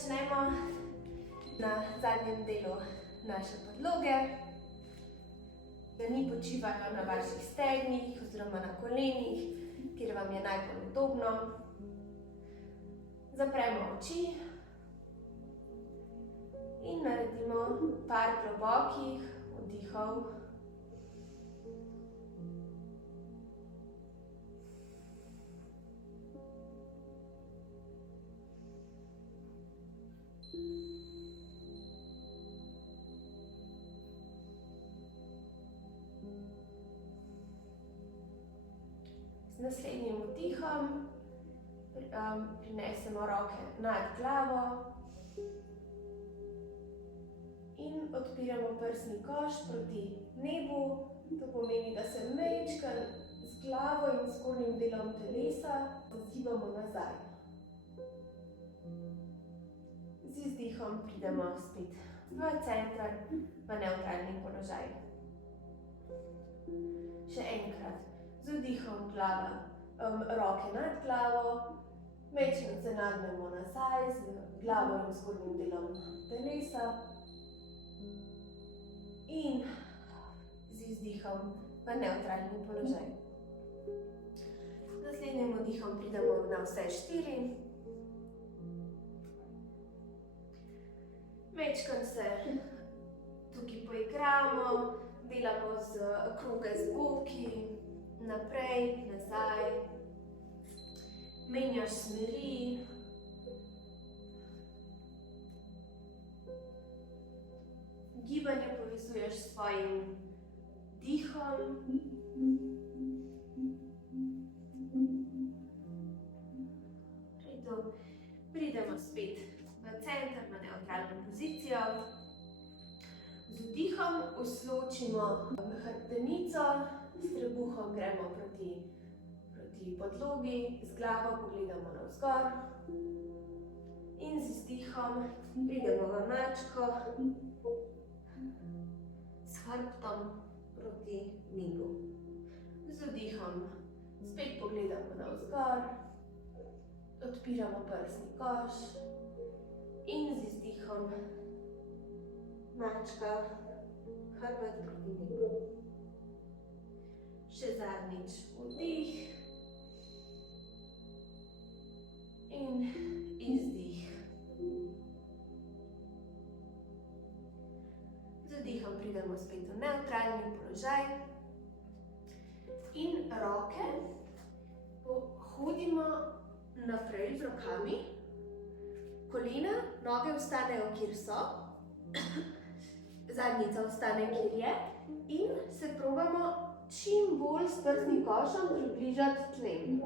začnemo na zadnjem delu naše podloge. Dlani počivajo na vaših stegnih oziroma na kolenih, kjer vam je najbolj udobno. Zapremo oči in naredimo par globokih vdihov. Z naslednjim vdihom prinesemo roke nad glavo in odpiramo prsni koš proti nebu. To pomeni, da se majčkeno z glavo in zgornjim delom telesa zazivamo nazaj. Z izdihom pridemo spet v center, v nevtralni položaj. Še enkrat. Z vdihom roke nad glavo, majčkeno se nagnemo nazaj z glavo in zgornjim delom telesa in z izdihom v nevtralni položaj. Z naslednjim vdihom pridemo na vse štiri. Majčkeno se tukaj poigramo, delamo kroge z boki. Naprej, nazaj, menjaš smeri. Gibanje povezuješ s svojim dihom. Pridemo spet v center, na nevtralno pozicijo. Z vdihom usločimo hrbtenico. S trebuhom gremo proti podlogi, z glavo pogledamo navzgor in z izdihom pridemo v mačko s hrbtom proti nebu. Z vdihom spet pogledamo navzgor, odpiramo prsni koš in z izdihom mačka, hrbet proti nebu. Še zadnjič vdih in izdih. Z vdihom pridemo spet v nevtralni položaj in roke hodimo naprej z rokami, kolena, noge ostanejo, kjer so, zadnjica ostane, kjer je in se probamo čim bolj s prsnim košem približati tlem.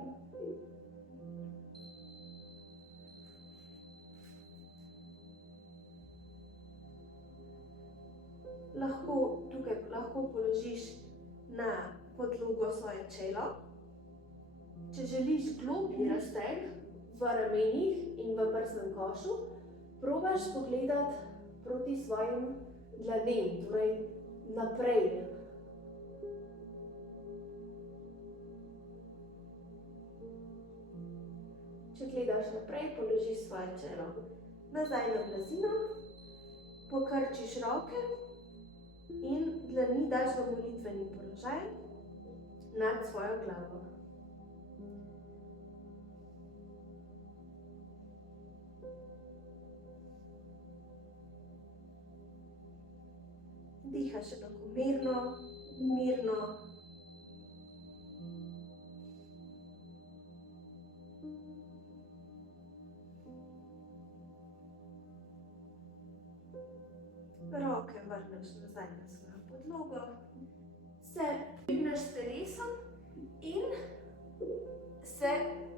Lahko položiš na podlogo svoje čelo. Če želiš globlji razteg v ramenih in v prsnem košu, probaš pogledati proti svojim dlanem, torej naprej. Če gledaš naprej, položi svoje čelo nazaj na blazino, pokrčiš roke in dlani daš v molitveni položaj nad svojo glavo. Dihaš lahko mirno. Roke vrneš nazaj na svojo podlogo, se dvigneš s telesom in se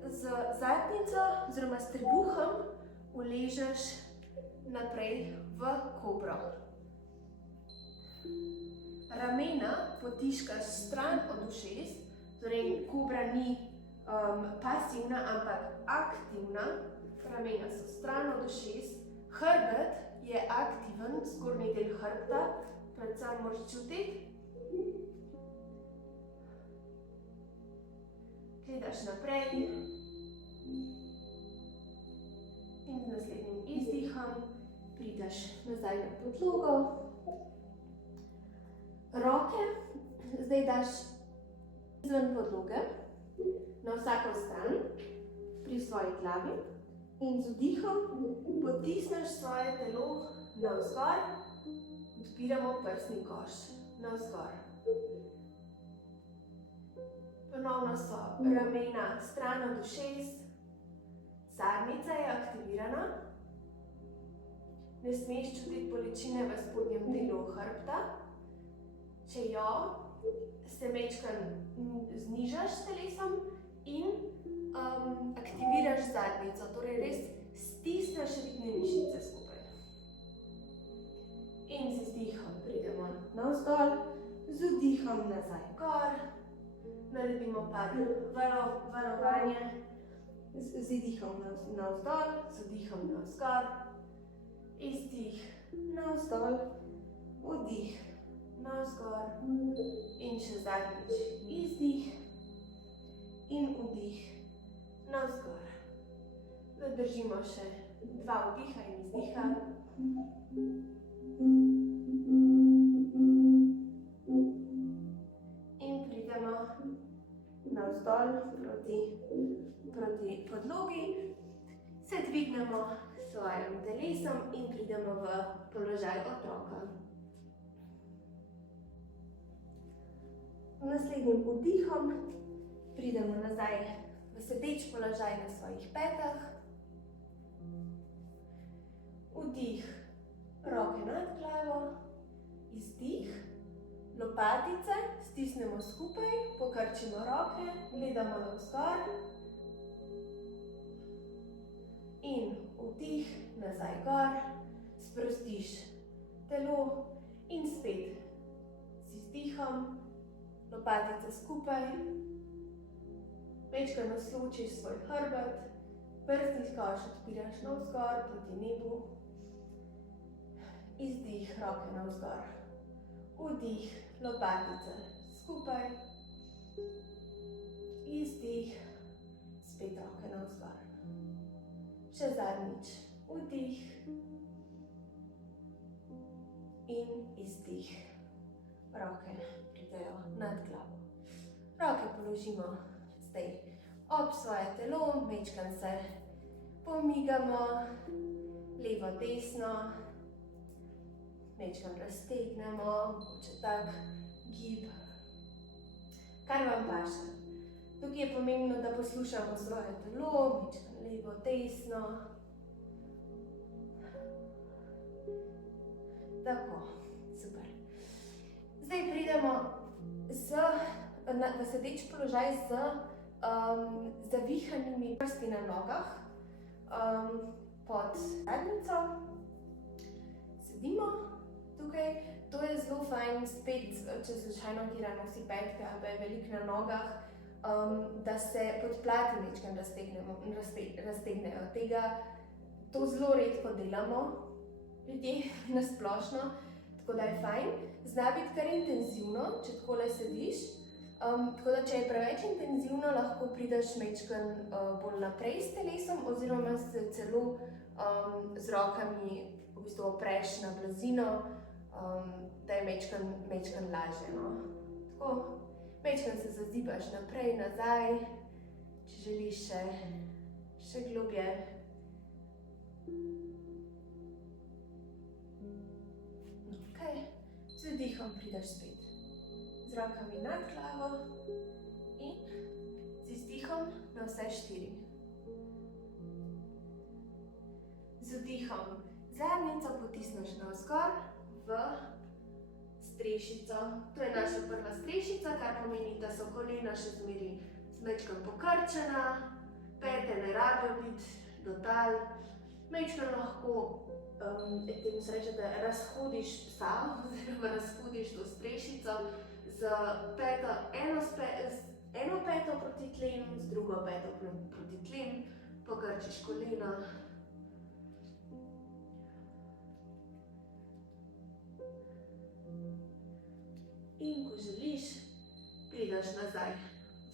z zadnjico oziroma s trebuhom uležeš naprej v kobro. Ramena potiškaš stran od ušes, torej kobra ni pasivna, ampak aktivna. Ramena so stran od ušes, hrbet je aktiven, zgornji del hrbta, predvsem moraš čutiti. Gledaš naprej in z naslednjim izdihom vdihom prideš nazaj na podlogo. Roke zdaj daš izven podloge, na vsako stran, pri svoji glavi in z vdihom potisneš svoje telo navzgor, odpiramo prsni koš navzgor. Ponovno so ramena stran od ušes, zadnjica je aktivirana, ne smeš čutiti bolečine v spodnjem delu hrbta. Če jo, se majčkeno znižaš s telesom in aktiviraš zadnjico, torej res stisneš ritne mišice skupaj. In z izdihom pridemo navzdol, z vdihom nazaj gor, naredimo par valovanje, z izdihom navzdol, z vdihom navzgor, izdih navzdol, vdih navzgor in še zadnjič izdih in vdih navzgor. Zadržimo še 2 vdiha in izdiha. In pridemo navzdol proti podlogi, se dvignemo s svojim telesom in pridemo v položaj otroka. Naslednjim vdihom pridemo nazaj v sedeč položaj na svojih petah. Vdih, roke nad glavo, izdih, lopatice stisnemo skupaj, pokrčimo roke, gledamo navzgor. In vdih, nazaj gor, sprostiš telo in spet z izdihom, lopatice skupaj, majčkeno nasločiš svoj hrbet, prsni koš odpiraš navzgor proti nebu. Izdih, roke navzgor. Vdih, lopatice skupaj. Izdih, spet roke navzgor. Še zadnjič. Vdih in izdih. Roke pridejo nad glavo. Roke položimo zdaj ob svoje telo, majčkeno se pomigamo, levo, desno, majčkeno raztegnemo, mogoče tak gib, kar vam paše. Tukaj je pomembno, da poslušamo svoje telo, majčkeno levo, desno. Tako, super. Zdaj pridemo v sedeč položaj z zavihanimi prsti na nogah pod zadnjico. Sedimo tukaj. To je zelo fajn, spet, če slučajno kje nosi petke ali pa je veliko na nogah, da se podplati majčkeno raztegnejo. To zelo redko delamo ljudje na splošno, tako da je fajn. Zna biti kar intenzivno, če takole sediš. Tako da, če je preveč intenzivno, lahko prideš majčkeno bolj naprej s telesom oziroma se celo z rokami v bistvu opreš na blazino, da je majčkeno lažje. Tako, majčkeno se zazibaš naprej, nazaj, če želiš še globje. Ok, z vdihom prideš spet z rokami nad glavo in z izdihom na vse 4. Z vdihom zadnjico potisneš navzgor v strešico. To je naša prva strešica, kar pomeni, da so kolena še zmeraj majčkeno pokrčena, pete ne rabijo biti do tal. Majčkeno lahko, temu se reče, da razhodiš psa, oziroma razhodiš to strešico z eno peto proti tlem, z drugo peto proti tlem, pokrčiš kolena. In ko želiš, prideš nazaj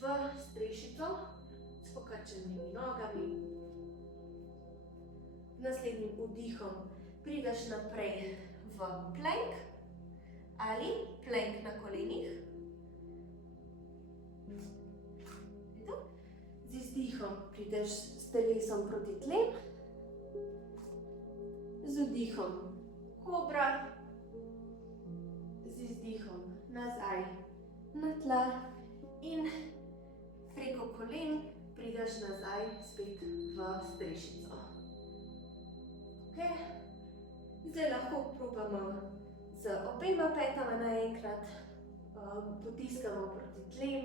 v strešico s pokrčenimi nogami. naslednjim vdihom prideš naprej v plank ali plank na kolenih. Z izdihom prideš s telesom proti tlem, z vdihom kobra, z izdihom nazaj na tla in preko kolen prideš nazaj spet v strešico. Zdaj lahko probamo z obema petama naenkrat, potiskamo proti tlem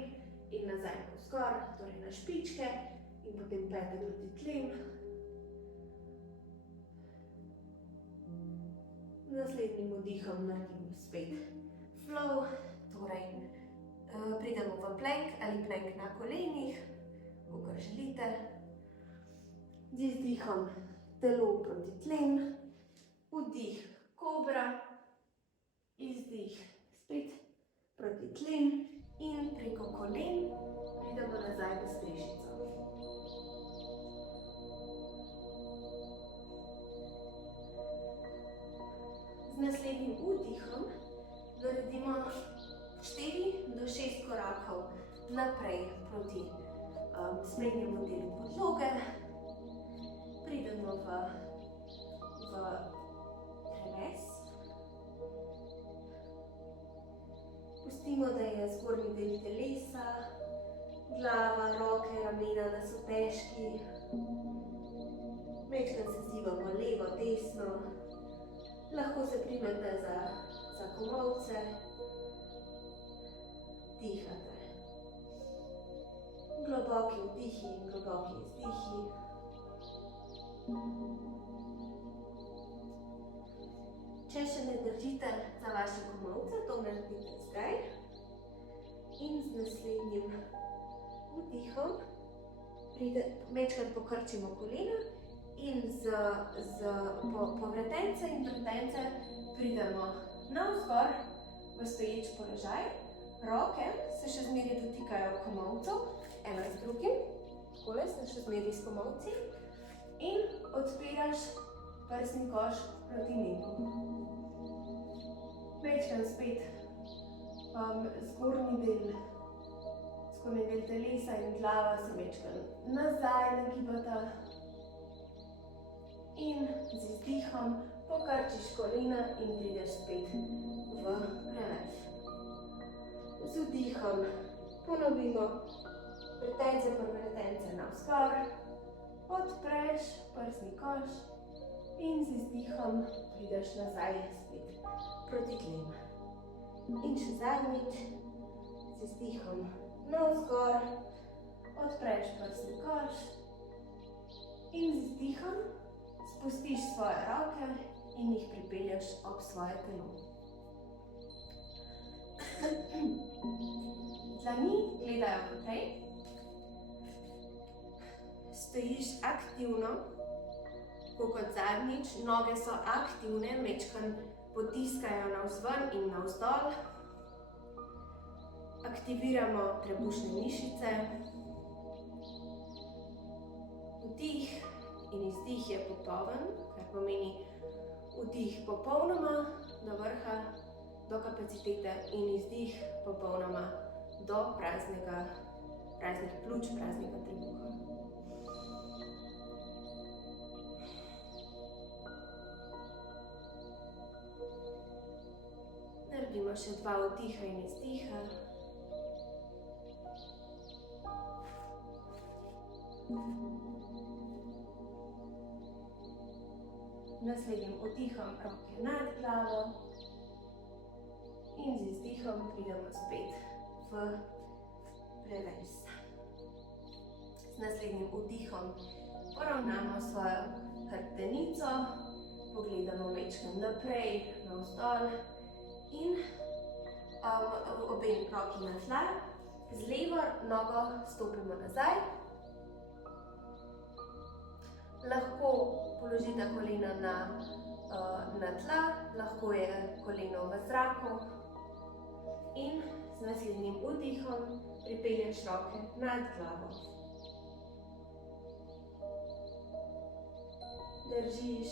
in nazaj navzgor, torej na špičke in potem pete proti tlem. Z naslednjim vdihom naredimo spet flow, torej pridemo v plank ali plank na kolenih, kakor želite. Z izdihom telo proti tlem, vdih kobra, izdih spet proti tlem in preko kolen pridemo nazaj v strešico. Z naslednjim vdihom naredimo 4 do 6 korakov naprej proti sprednjemu delu podloge. Pridemo v preves. Pustimo, da je zgornji del telesa, glava, roke, ramena, da so težki. Majčkeno se zivamo levo, desno. Lahko se primete za komolce. Dihate. Globoki vdihi in globoki izdihi. Če še ne držite za vaše komolce, to naredite zdaj. In z naslednjim vdihom majčkeno pokrčimo kolena in po vretence in vretence pridemo navzgor v stoječ položaj. Roke se še zmeraj dotikajo komolcev, ena z drugim, takole se še zmeraj s komolci in odpiraš prsni koš proti nebu. Majčkeno spet zgornji del telesa in glava se majčkeno nazaj nagibata in z izdihom pokrčiš kolena in prideš spet v preves. Z vdihom ponovimo vretence po vretence navzgor, odpreš prsni koš in z izdihom prideš nazaj spet proti tlem. In še zadnjič, z izdihom navzgor, odpreš prsni koš in z izdihom spustiš svoje roke in jih pripelješ ob svoje telo. Dlani gledajo naprej. Stojiš aktivno, kot zadnjič, noge so aktivne, majčkeno potiskajo navzven in navzdol. Aktiviramo trebušne mišice. Vdih in izdih je popoln, kar pomeni vdih popolnoma do vrha, do kapacitete in izdih popolnoma do praznih pljuč, praznega trebuha. Naredimo še 2 vdiha in izdiha. Naslednjim vdihom roke nad glavo in z izdihom pridemo spet v preves. Z naslednjim vdihom poravnamo svojo hrbtenico, pogledamo majčkeno naprej, navzdol in obe roki na tla. Z levo nogo stopimo nazaj. Lahko položite kolena na tla, lahko je koleno v zraku in z naslednjim vdihom pripelješ roke nad glavo. držiš.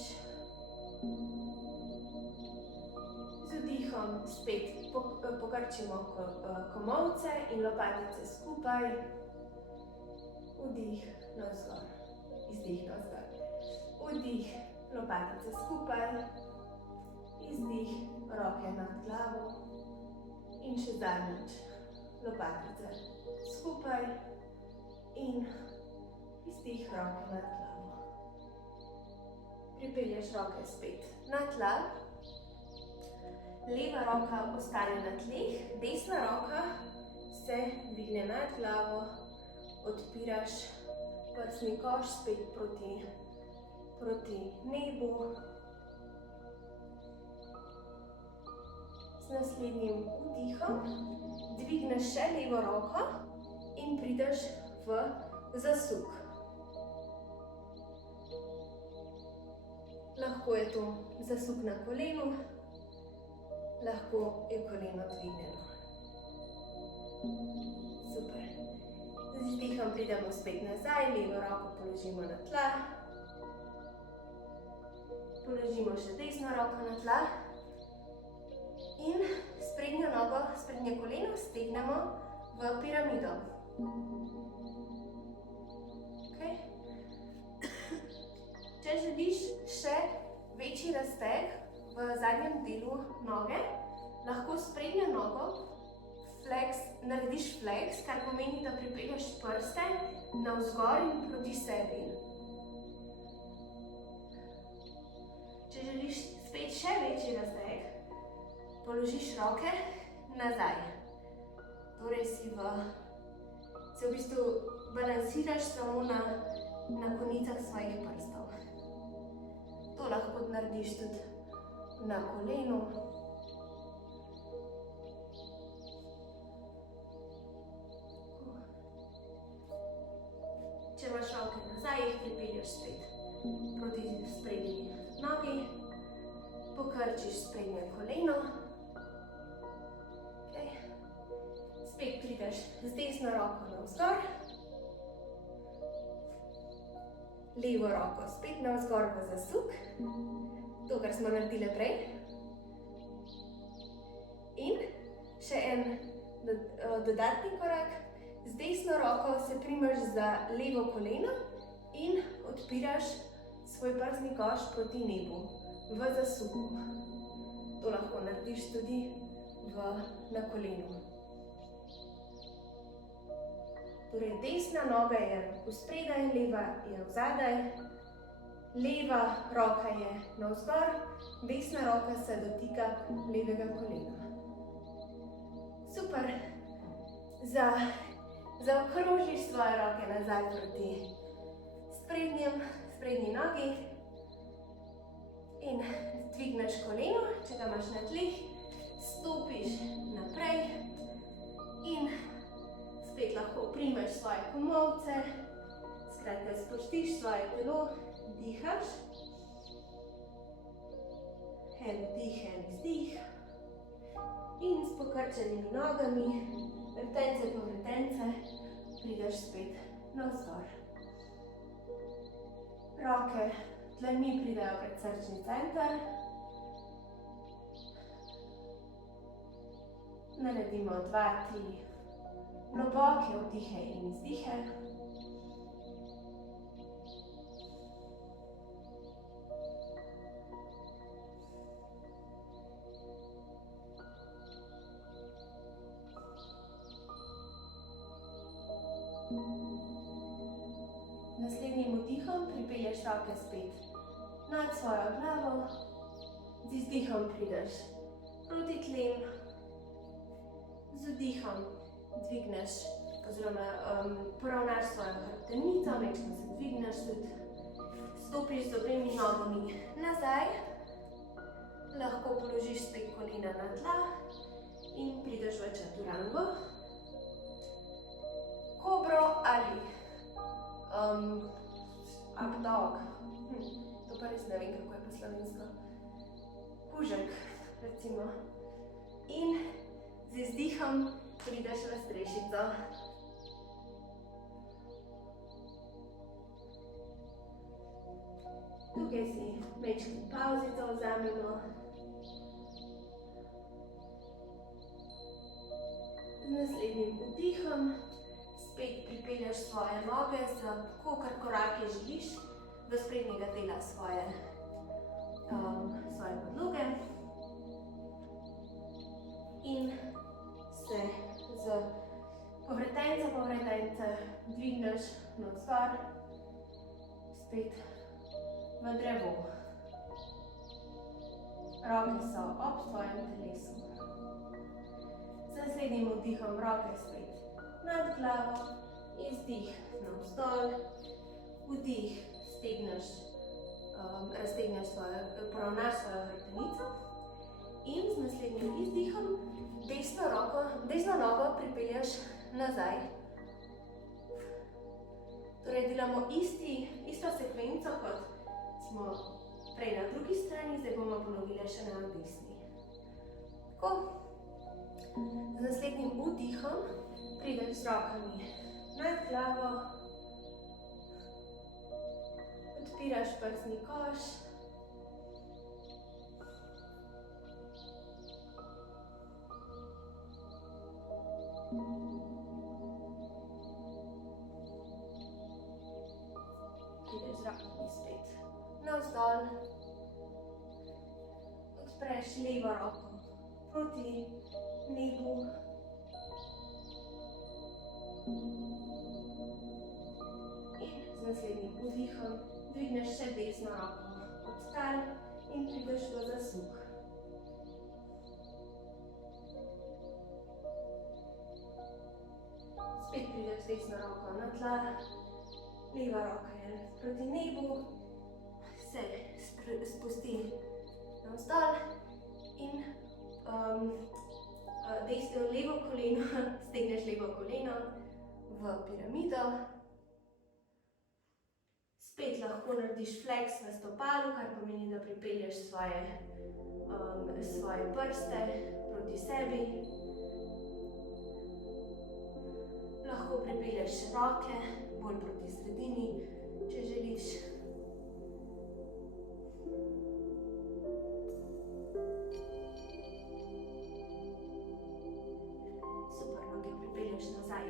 Z vdihom spet pokrčimo komolce in lopatice skupaj. Vdih navzgor, izdih navzgor. Vdih, lopatice skupaj. Izdih, roke nad glavo. In še zadnjič, lopatice skupaj. In izdih, roke nad glavo. Pripelješ roke spet na tla. Leva roka ostane na tleh, desna roka se dvigne nad glavo, odpiraš prsni koš spet proti nebu. Z naslednjim vdihom dvigneš še levo roko in prideš v zasuk. Lahko je to zasuk na kolenu, lahko je koleno dvignjeno. Super. Z izdihom pridemo spet nazaj, levo roko položimo na tla. Položimo še desno roko na tla. In sprednjo nogo, sprednje koleno stegnemo v piramido. Okay. Če želiš še večji razteg v zadnjem delu noge, lahko sprednjo nogo narediš flex, kar pomeni, da pripelješ prste navzgor in proti sebi. Če želiš spet še večji razteg, položiš roke nazaj. Torej se v bistvu balansiraš samo na konicah svojih prstov. To lahko narediš tudi na kolenu. Če imaš roke nazaj, jih pripelješ spet proti sprednji nogi. Pokrčiš sprednje koleno. Spet prideš z desno roko navzgor. Levo roko spet navzgor v zasuk. To, kar smo naredili prej. In še en dodatni korak. Z desno roko se primaš za levo koleno in odpiraš svoj prsni koš proti nebu v zasuku. To lahko narediš tudi na kolenu. Torej, desna noga je vspredaj, leva je vzadaj. Leva roka je navzgor, desna roka se dotika levega kolena. Super. Zaokrožiš svoje roke nazaj proti sprednji nogi in dvigneš koleno, če ga imaš na tleh, stopiš naprej in spet lahko primeš svoje komolce, skratka spustiš svoje telo, dihaš. En vdih, en izdih. In s pokrčenimi nogami, vrtence po vrtence, prideš spet navzgor. Roke, dlani pridejo pred srčni center. Naredimo 2-3 globoke vdihe in izdihe. Naslednjim vdihom pripelješ roke spet nad svojo glavo, z izdihom prideš proti tlem, z vdihom dvigneš oziroma poravnaš svojo hrbtenico, majčkeno se dvigneš tudi, stopiš z obema nogami nazaj, lahko položiš spet kolena na tla in prideš v čaturango, kobro ali up dog. To pa res ne vem, kako je po slovensko. Kužek, recimo. In z izdihom prideš v strešico. Tukaj si majčko pavzico vzamemo. Z naslednjim vdihom spet pripelješ svoje noge za kolikor korake želiš do sprednjega dela svoje podloge. In se z povredence dvigneš navzgor, spet v drevo. Roke so ob tvojem telesu. Z naslednjim vdihom roke spet nad glavo, izdih navzdol, vdih poravnaš svojo hrbtenico in z naslednjim izdihom desno nogo pripelješ nazaj. Torej delamo isto sekvenco, kot smo prej na drugi strani, zdaj bomo ponovili še na desni. Tako. Z naslednjim vdihom prideš z rokami nad glavo, odpiraš prsni koš, prideš z rokami spet navzdol, odpreš levo roko proti nebu. In z naslednjim vdihom dvigneš še desno roko od tal in prideš v zasuk. Spet prideš z desno roko na tla, leva roka je proti nebu, se spusti navzdol in levo koleno, stegneš levo koleno v piramido. Spet lahko narediš flex v stopalu, kar pomeni, da pripelješ svoje prste proti sebi. Lahko pripelješ roke bolj proti sredini, če želiš. Super, noge pripelješ nazaj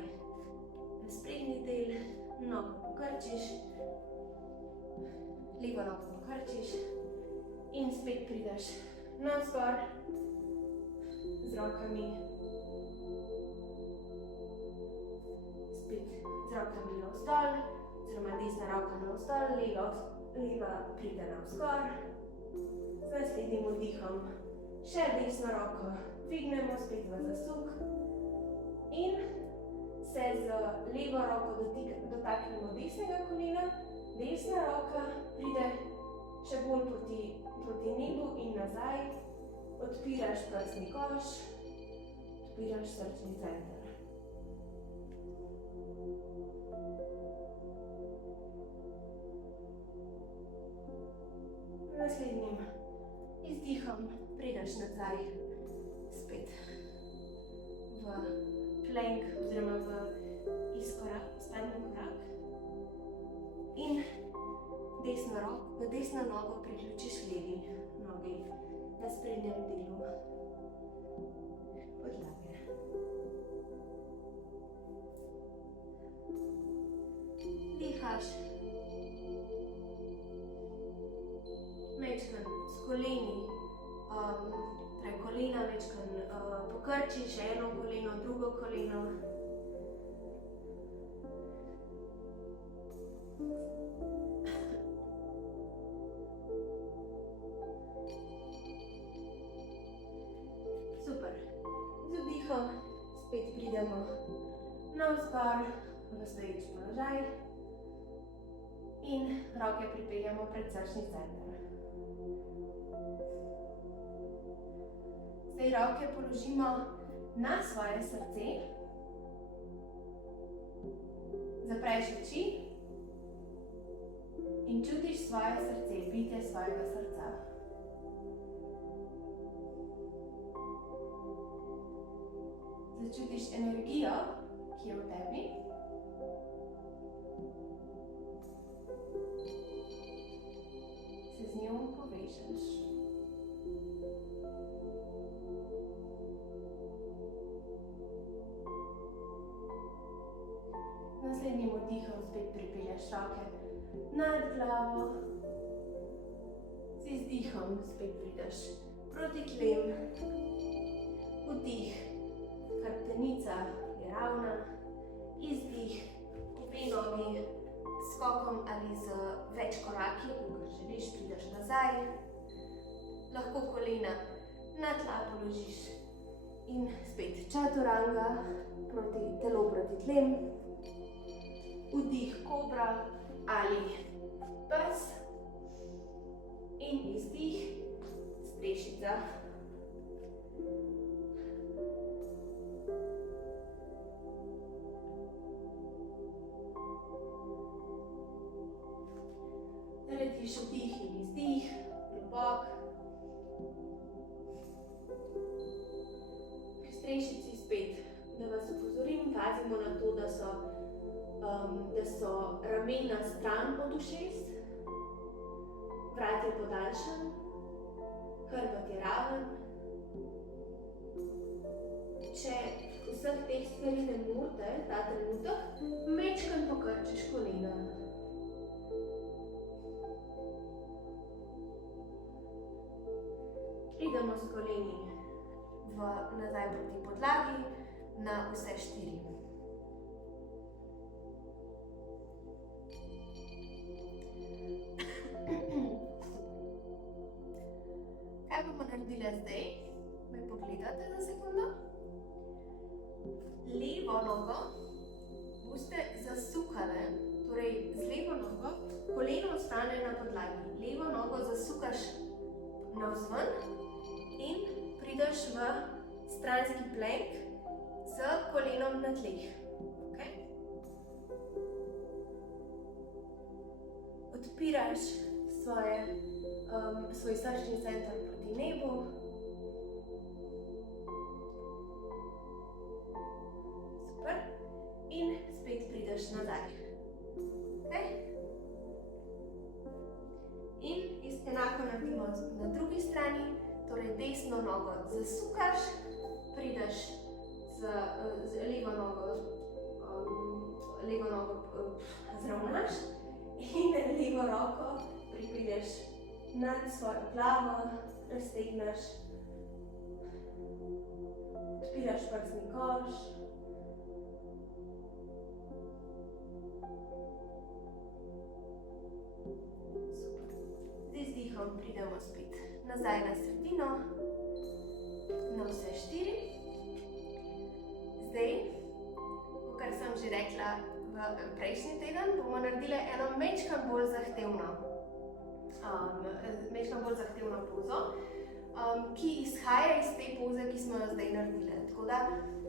na sprednji del, nogo pokrčiš, levo nogo pokrčiš in spet prideš navzgor z rokami. Spet z rokami navzdol, oziroma desna roka navzdol, leva pride navzgor. Z naslednjim vdihom še desno roko dvignemo spet v zasuk in se z levo roko dotaknemo desnega kolena. Desna roka pride še bolj proti nebu in nazaj, odpiraš prsni koš, odpiraš srčni center. Naslednjim izdihom prideš nazaj spet v plank oziroma v spodnji korak. In desno nogo priključiš levi nogi na sprednjem delu podlage. Dihaš majčkeno s koleni, prek kolena majčkeno pokrčiš eno koleno, drugo koleno. Super. Z vdihom spet pridemo navzgor v stoječ položaj in roke pripeljamo pred srčni center. Zdaj roke položimo na svoje srce, zapreš oči in čutiš svoje srce, bitje svojega srca. Začutiš energijo, ki je v tebi. se z njo povežeš. Naslednjim vdihom spet pripelješ roke nad glavo. Z izdihom spet prideš proti tlem. Vdih, hrbtenica je ravna. Izdih, obe nogi s skokom ali z več koraki, kakor želiš, prideš nazaj. Lahko kolena na tla položiš in spet čaturanga, telo proti tlem. Vdih kobra ali pes in izdih strešica. Narediš vdih in izdih, globok. Pri strešici spet, da vas opozorim, pazimo na to, da so ramena stran od ušes, vrat je podaljšan, hrbet je raven. Če vseh teh stvari ne morete ta trenutek, majčkeno pokrčiš kolena. Pridemo s koleni nazaj proti podlagi na vse 4. Kaj bomo naredili zdaj? Me pogledate za sekundo. Levo nogo boste zasukali, torej z levo nogo, koleno ostane na podlagi. Levo nogo zasukaš navzven in prideš v stranski plank z kolenom na tleh. Okay? Odpiraš svoj srčni center proti nebu. Super. In spet prideš nazaj. Okay? In enako naredimo na drugi strani, torej desno nogo zasukaš, prideš z levo nogo zravnaš in levo roko pripelješ nad svojo glavo, raztegneš, odpiraš prsni koš. Z izdihom pridemo spet nazaj na sredino, na vse 4. Zdaj, kar sem že rekla v prejšnji teden, bomo naredili eno majčkeno bolj zahtevno pozo, ki izhaja iz te poze, ki smo jo zdaj naredili. Tako da,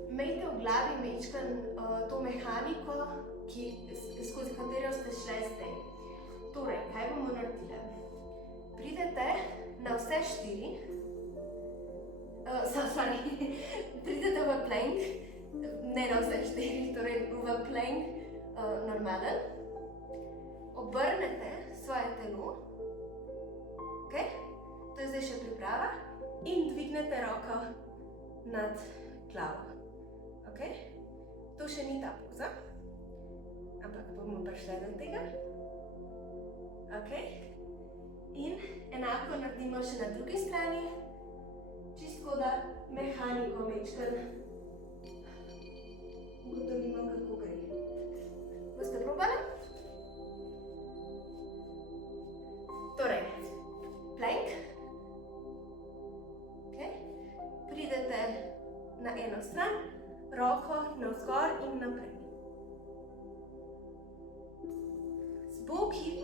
imejte v glavi majčkeno to mehaniko, skozi katero ste šli zdaj. Torej, kaj bomo naredili? Pridete na vse 4, pridete v plank, ne na vse 4, torej v plank normalen, obrnete svoje telo, okay? To je zdaj še priprava, in dvignete roko nad glavo. Okay? To še ni ta poza, ampak bomo prišli do tega. Okay? In enako naredimo še na drugi strani, čisto da mehaniko majčkeno ugotovimo, kako gre. Boste probali? Torej, plank. Okay. Pridete na eno stran, roko navzgor in naprej. Z boki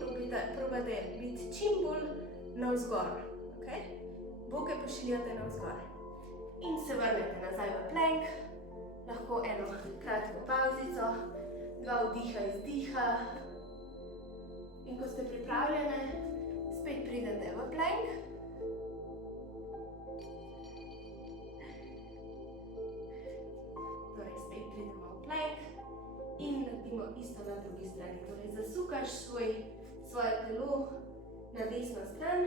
probate biti čim bolj navzgor. Okay. Boke pošiljate navzgor. In se vrnete nazaj v plank. Lahko eno kratko pauzico, 2 vdiha, izdiha. In ko ste pripravljene, spet pridete v plank. Torej, spet pridemo v plank in naredimo isto na drugi strani. Torej, zasukaš svoje telo na desno stran,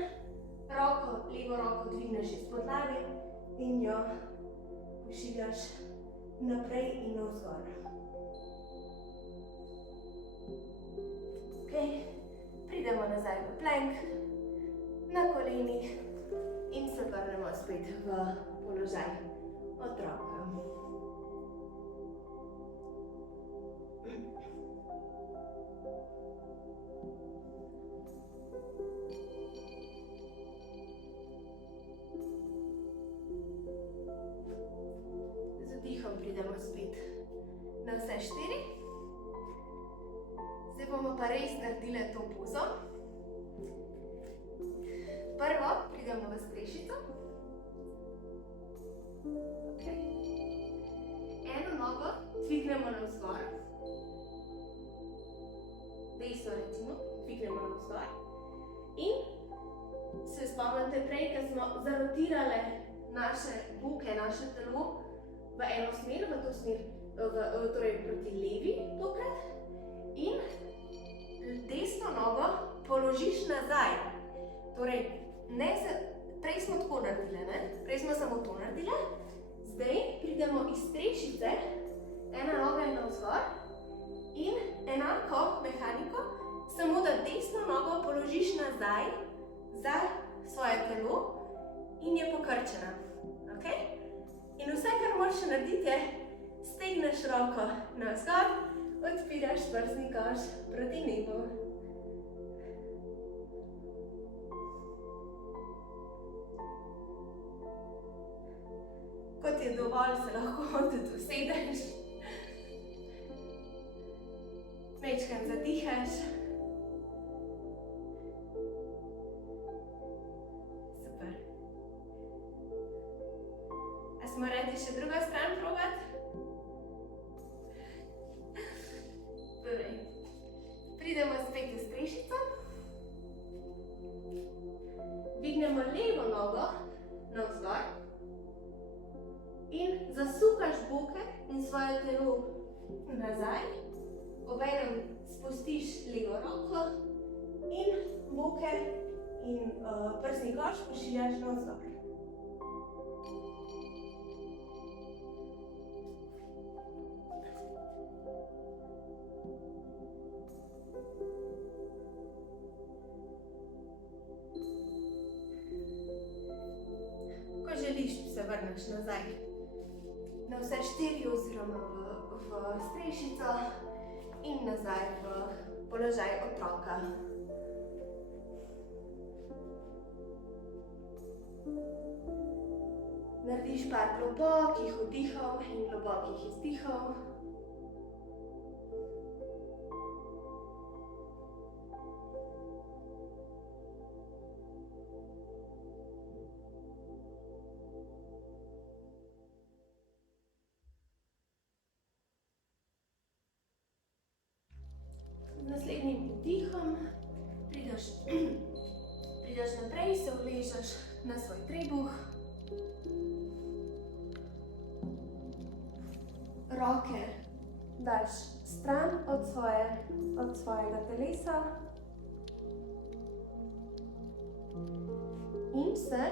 levo roko dvigneš iz podlage in jo pošiljaš naprej in navzgor. Pridemo nazaj v plank, na kolenih in se vrnemo spet v položaj otroka. Z vdihom pridemo spet na vse 4. Zdaj bomo pa res naredili to pozo. Prvo pridemo v strešico. Eno nogo dvignemo navzgor. Desno recimo, dvignemo navzgor. In se spomnite prej, ko smo zarotirali naše buke, naše telo v eno smer, v to smer, torej proti levi tokrat. In desno nogo položiš nazaj. Torej, prej smo tako naredili, ne? Prej smo samo to naredili. Zdaj pridemo iz strešice, ena noga je navzgor in enako mehaniko, samo da desno nogo položiš nazaj za svoje telo in je pokrčena. In vse, kar moraš narediti, je stegneš roko navzgor, odpiraš prstni koš proti nebu. Kot je dovolj, se lahko tudi usedeš. Majčkeno zadihaš. Super. A smo redi še drugo stran probati? Torej, pridemo spet v strešico. Dvignemo levo nogo navzgor. In zasukaš boke in svoje telo nazaj. Obenem spustiš levo roko in boke in prsni koš pošiljaš navzgor. Ko želiš, se vrneš nazaj na vse 4 oziroma v strešico in nazaj v položaj otroka. Narediš par globokih vdihov in globokih izdihov. Z naslednjim vdihom prideš naprej, se uležeš na svoj trebuh. Roke daš stran od svojega telesa in se,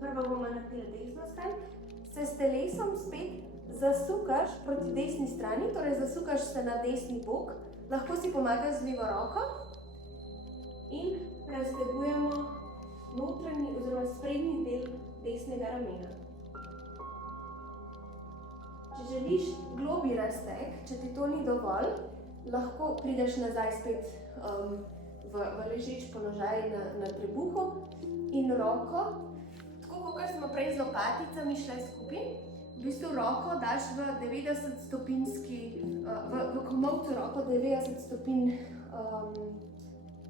prvo bomo naredili desno stran, se s telesom spet zasukaš proti desni strani, torej zasukaš se na desni bok, lahko si pomagaš z levo roko in raztegujemo notranji oziroma sprednji del desnega ramena. Če želiš globlji razteg, če ti to ni dovolj, lahko prideš nazaj spet v ležeč položaj na trebuhu in roko, tako kot smo prej z lopaticami šle skupaj, v bistvu roko daš v 90 stopinjski, v komolcu roko 90 stopinj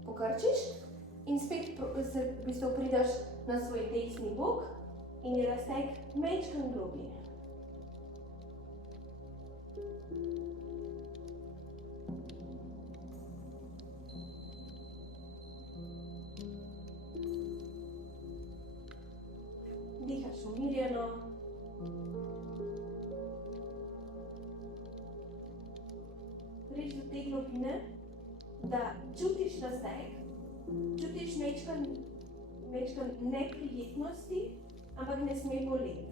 pokrčiš in spet se v bistvu prideš na svoj desni bok in je razteg majčkeno globlji. Dihaš umirjeno. Greš do te globine, da čutiš razteg. mečkan neprijetnosti, ampak ne sme boleti.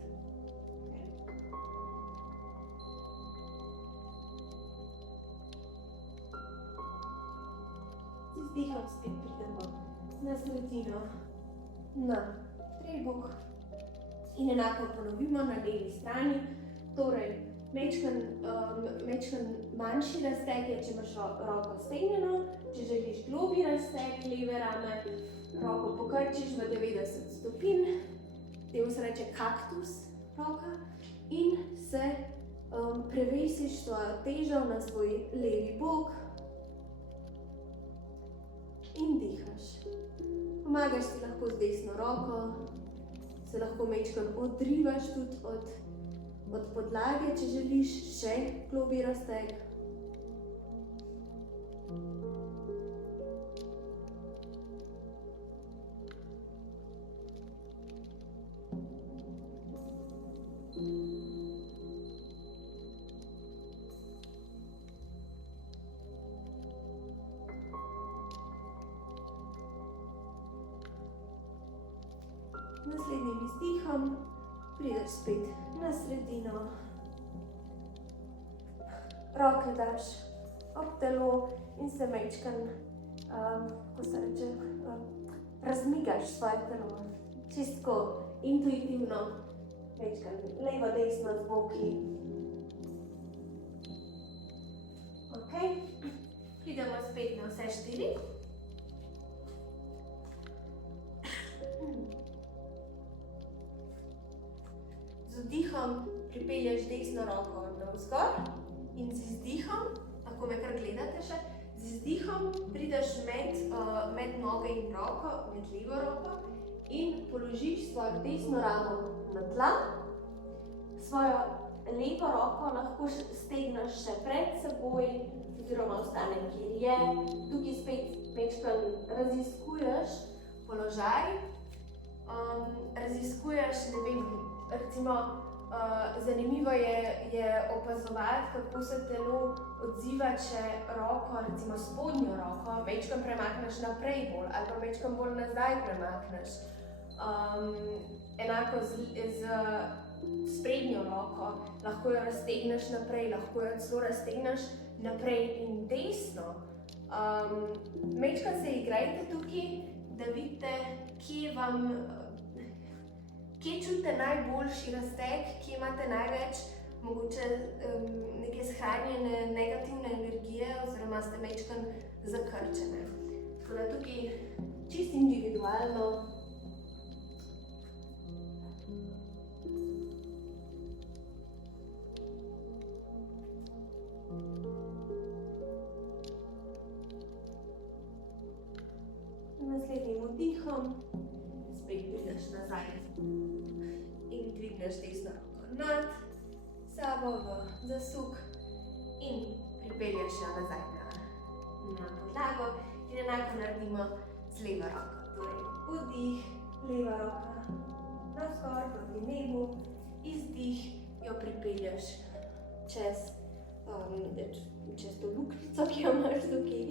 Z izdihom spet pridemo na sredino, na trebuh in enako ponovimo na levi strani. Torej, mečkan manjši razteg je, če imaš roko stegnjeno, če želiš globlji razteg leve rame, roko pokrčiš v 90 stopinj, temu se reče kaktus roka, in se prevesiš svojo težo na svoj levi bok in dihaš. Pomagaš si lahko z desno roko, se lahko mečkan odrivaš tudi od podlage, če želiš še globlji razteg. Naslednjim izdihom prideš spet na sredino. Roke daš ob telo in se mečkan, kako se reče, razmigaš svoje telo. Čistko intuitivno, mečkan levo, desno z boki. Ok, pridemo spet na vse štiri. Z vdihom pripelješ desno roko navzgor in z izdihom, lahko me kar gledate še, z izdihom prideš med noge in roko, med levo roko in položiš svojo desno ramo na tla. Svojo levo roko lahko stegneš še pred seboj oziroma ostane, kjer je. Tukaj spet mečkan raziskuješ položaj, raziskuješ, ne vem, recimo, zanimivo je opazovati, kako se telo odziva, če roko, recimo spodnjo roko, mečkan premakneš naprej bolj ali pa mečkan bolj nazaj premakneš. Enako z sprednjo roko, lahko jo raztegneš naprej, lahko jo celo raztegneš naprej in desno. Mečkan se igrajte tukaj, da vidite, kje čutite najboljši razteg, kje imate največ mogoče neke shranjene negativne energije oziroma ste mečkan zakrčene. Tako da tukaj čisto individualno. Naslednjim vdihom spet prideš nazaj in dvigneš desno roko nad sabo v zasuk in pripelješ jo nazaj na podlago in enako naredimo z levo roko. Torej, vdih, leva roka navzgor proti nebu, izdih jo pripelješ čez to luknjico, ki jo imaš tukaj.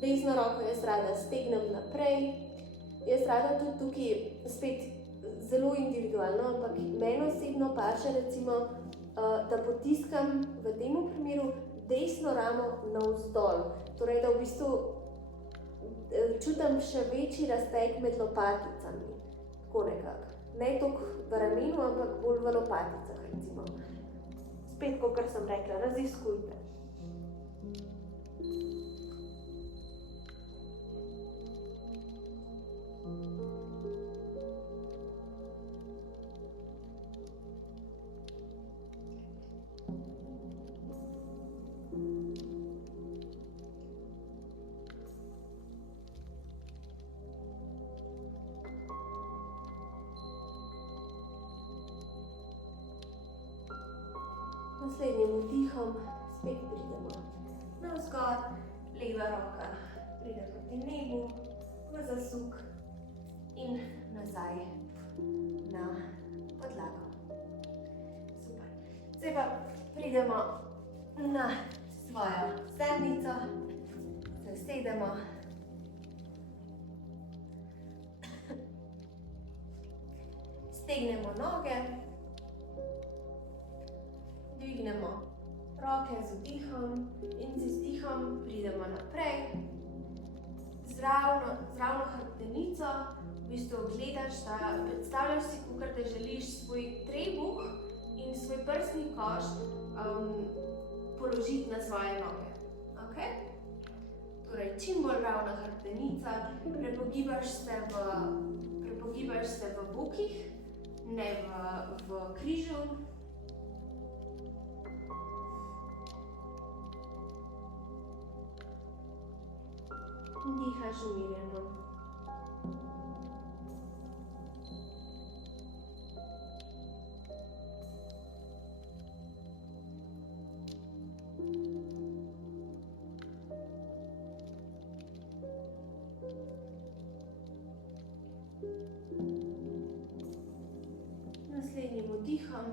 Desno roko jaz rada stegnem naprej. Jaz rada tudi tukaj spet zelo individualno, ampak meni osebno paše recimo, da potiskam v tem primeru desno ramo navzdol. Torej, da v bistvu čutim še večji razteg med lopaticami. Tako nekako. Ne toliko v ramenu, ampak bolj v lopaticah recimo. Spet, kakor sem rekla, raziskujte. Naslednjim vdihom spet pridemo navzgor, leva roka pride proti nebu, v zasuk in nazaj na podlago. Super. Zdaj pa pridemo na svojo zadnjico, se usedemo Stegnemo noge, dvignemo roke z vdihom in z izdihom pridemo naprej. Z ravno hrbtenico v bistvu gledaš, da predstavljaš si, kakor da želiš svoj trebuh in svoj prsni koš položiti na svoje noge. Okay? Torej, čim bolj ravna hrbtenica, prepogibaš se v bokih, ne v križu. Dihaš umirjeno. Naslednjim vdihom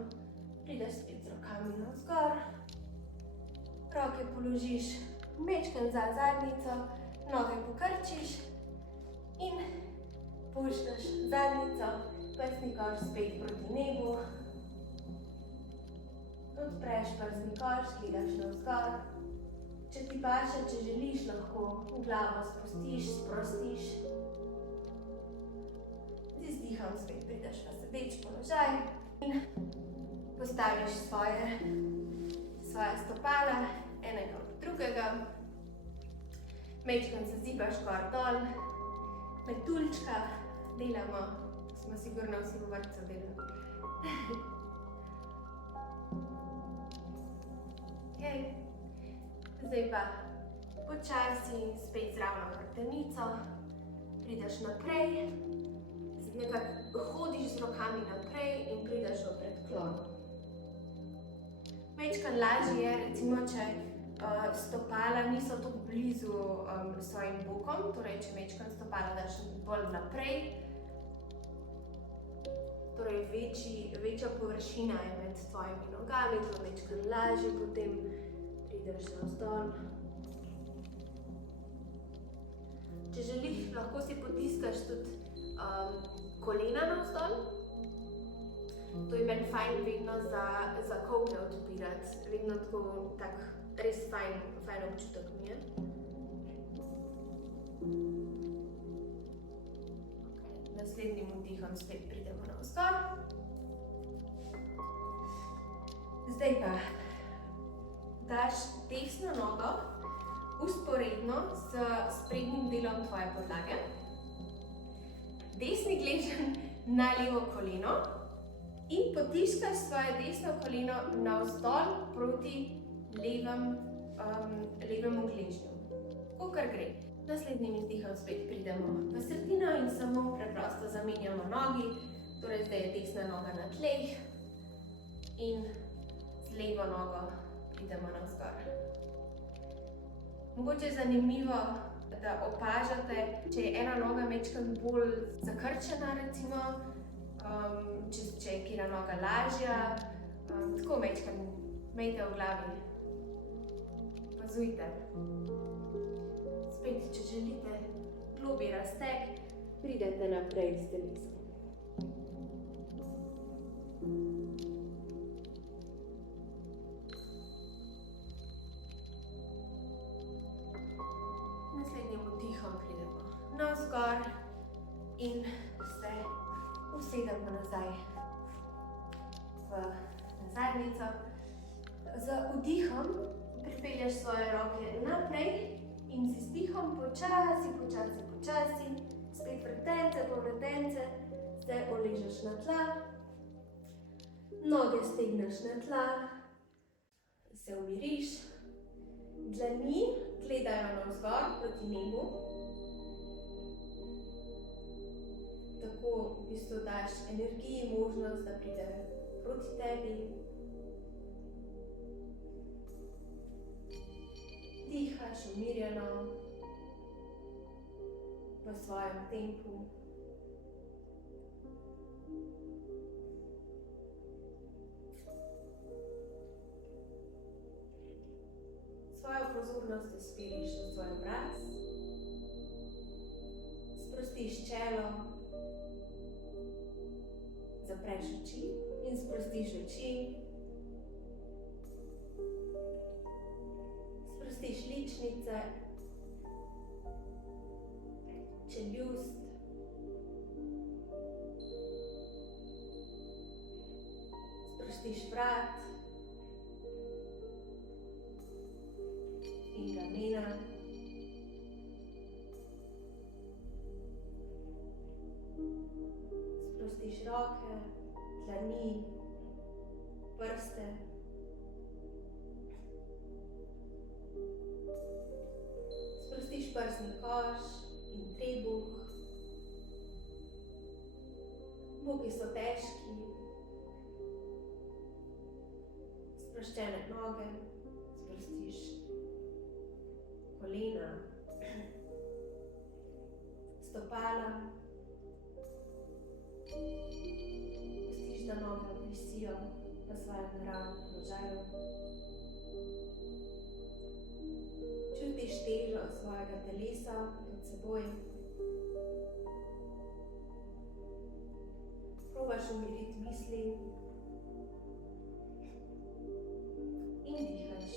prideš spet z rokami navzgor. Roke položiš majčkeno za zadnjico, noge pokrčiš in puščaš zadnjico, prsni koš spet proti nebu. Odpreš prsni koš, gledaš navzgor. Če ti paše, če želiš, lahko glavo sprostiš. Z izdihom spet prideš v sedeč položaj in postaviš svoje stopala, enega od drugega. Majčkeno se zibaš gor dol, metuljčka delamo, smo sigurno vsi v vrtcu delali. Okay. Zdaj pa počasi spet z ravno hrbtenico prideš naprej, nekako hodiš z rokami naprej in prideš v predklon. Majčkeno lažje je, recimo, če stopala niso tako blizu svojim bokom, torej če majčkeno stopala daš bolj naprej, torej večja površina je med tvojimi nogami, to je majčkeno lažje, potem prideš navzdol. Če želiš, lahko si potiskaš tudi kolena navzdol. To je meni fajn vedno za kolke odpirati, vedno tak res fajn občutek mi je. Naslednjim vdihom spet pridemo navzgor. Zdaj pa daš desno nogo vzporedno s sprednjim delom tvoje podlage. Desni gleženj na levo koleno in potiskaš svoje desno koleno navzdol proti levemu gležnju. Kakor gre. Naslednjim izdihom spet pridemo v sredino in samo preprosto zamenjamo nogi. Torej zdaj je desna noga na tleh in z levo nogo pridemo navzgor. Mogoče je zanimivo, da opažate, če je ena noga majčkeno bolj zakrčena, recimo, če je katera noga lažja, tako majčkeno imejte v glavi. Opazujte. Spet, če želite globlji razteg, pridete naprej s telesom. Naslednjim vdihom pridemo navzgor in se usedemo nazaj na zadnjico. Z vdihom pripelješ svoje roke naprej in z izdihom počasi, spet vretence, se uležeš na tla, noge stegneš na tla, se umiriš, dlani gledajo navzgor proti nebu. Tako v bistvu daš energiji možnost, da pride proti tebi. Dihaš umirjeno v svojem tempu. Svojo pozornost usmeriš v svoj obraz. Sprostiš čelo, zapreš oči in sprostiš oči. Sprostiš ličnice, čeljust. Sprostiš vrat in ramena. Sprostiš roke, dlani, prste. Sprostiš prsni koš in trebuh. Boki so težki. Sproščene noge, sprostiš kolena, stopala. Pustiš, da noge visijo v svojem naravnem položaju. Čutiš težo svojega telesa pod seboj. Probaš umiriti misli in dihaš.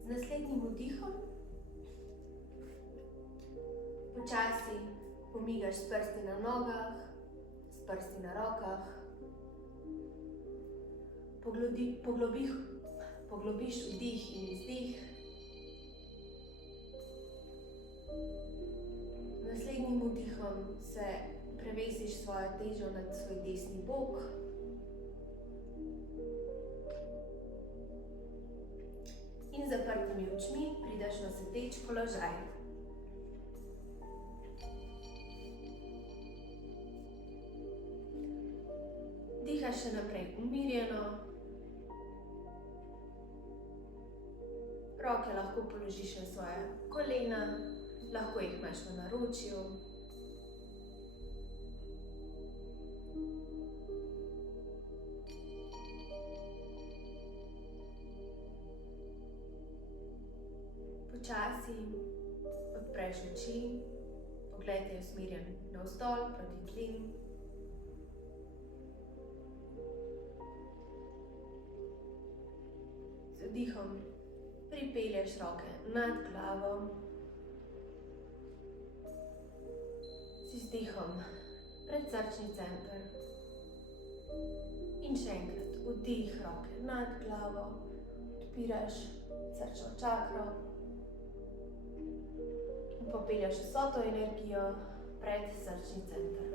Z naslednjim vdihom počasi pomigaš s prsti na nogah, s prsti na rokah. Poglobiš vdih in izdih. Z naslednjim vdihom se prevesiš svojo težo nad svoj desni bok. In z zaprtimi očmi prideš na sedeč položaj. Dihaš še naprej umirjeno. Roke lahko položiš na svoje kolena, lahko jih imaš v naročju. Počasi odpreš oči, pogled je usmerjen navzdol proti tlem. Z vdihom pripelješ roke nad glavo. Z izdihom predsrčni center. In še enkrat vdih, roke nad glavo, odpiraš srčno čakro. In popeljaš vso to energijo pred srčni center.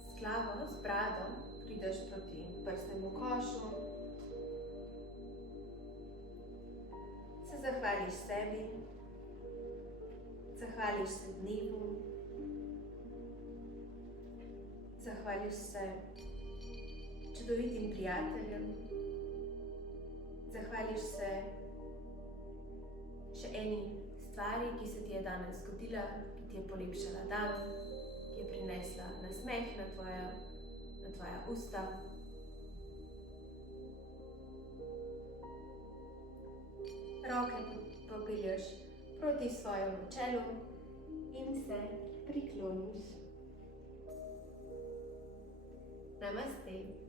S glavo, s brado prideš proti prstnemu košu. Se zahvališ sebi Zahvališ se dnevu, zahvališ se čudovitim prijateljem, zahvališ se še eni stvari, ki se ti je danes zgodila, ki ti je polepšala dan, ki je prinesla nasmeh na tvoja usta. Roke popelješ proti svojemu čelu in se prikloniš. Namaste.